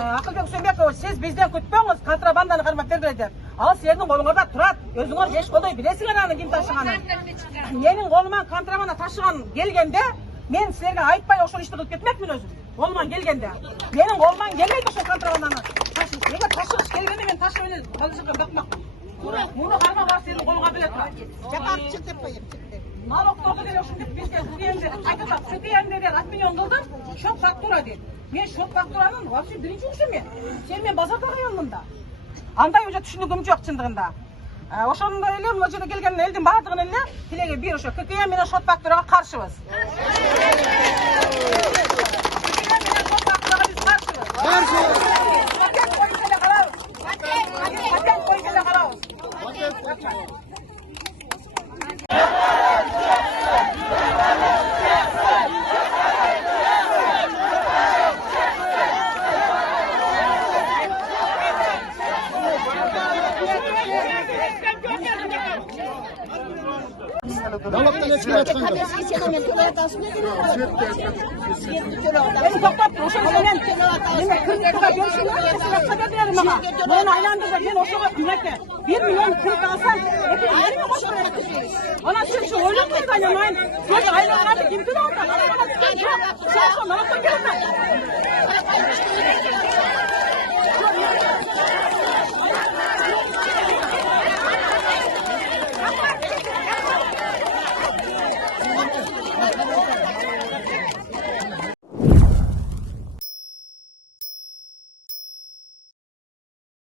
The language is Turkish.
Акылбек Үсенбекович, сиз бизден күтпөңүз, контрабанданы кармап бергиле деп. Ал силердин колуңарда турат. Өзүңөр еш колдой билесиңер аны ким ташыганын. Менин колуман контрабанда ташыган келгенде, мен силерге айтпай ошол ишти кылып кетмекмин өзүм. Колуман келгенде. Менин колуман келбейт ошол контрабанданы ташыш. Эгер ташыгыш келгенде мен ташып эле калышыкка бакмакмын. Муну карма бар сенин колуңа биле турат. Жакап чык деп коюп чыкты. Налогторду деле ушинтип бизге субсидия айтат, субсидия отменен кылдым, шок фактура дейт. Мен шок фактуранын вообще биринчи укушу мен. Сен мен базарда кыйылмын да. Андай уже түшүнүгүм жок чындыгында. Ошондой эле мына жерге келген элдин баардыгын эле тилеге бир ошо ККМ менен шот фактурага каршыбыз. Патент коюп эле карабыз. Патент коюп эле карабыз. Dalaptan eski açkan da. Beni toplattın, o şekilde ben kırıklığa görüşümler arasında kaderim ama bana aylandırdı, ben o şekilde ümette 1 milyon kırık alsam hepini yerime boşuna yapayım. Ona sırf şu oynak mı tanımayın? Böyle aylanlardı, kimse de oldu. Bana sıkıntı yok. Sen şu nalakta gelin.